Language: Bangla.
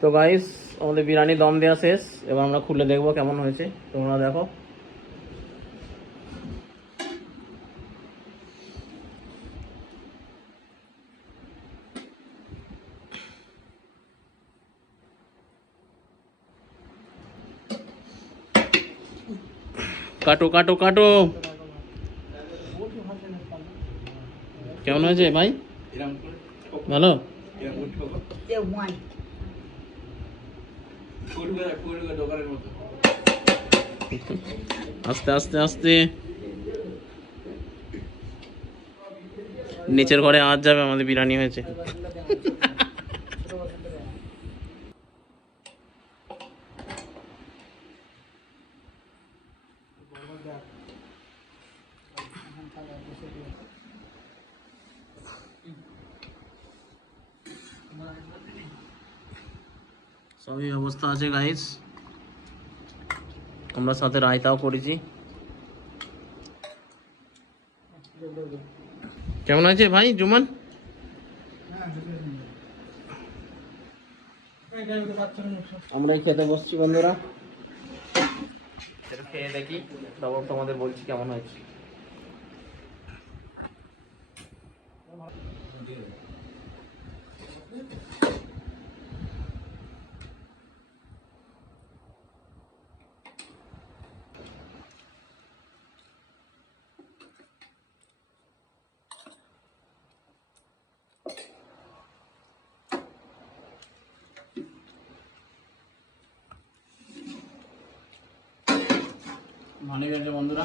তো গাইস আমাদের বিরিয়ানি দম দেওয়া শেষ, এবার আমরা খুলে দেখবো কেমন হয়েছে, তোমরা দেখো। কাটো কাটো কাটো, কেমন হয়েছে ভাই? ভালো। আস্তে আস্তে আস্তে, নিচের ঘরে আজ যাবে, আমাদের বিরিয়ানি হয়েছে। সবই অবস্থা আছে গাইস, আমরা সাথে রায়তাও করেছি। কেমন আছে ভাই জুমান? আমরাই খেতে বসছি বন্ধুরা, খেয়ে দেখি, তারপর তোমাদের বলছি কেমন হয়েছে। ভালোই হয়েছে বন্ধুরা।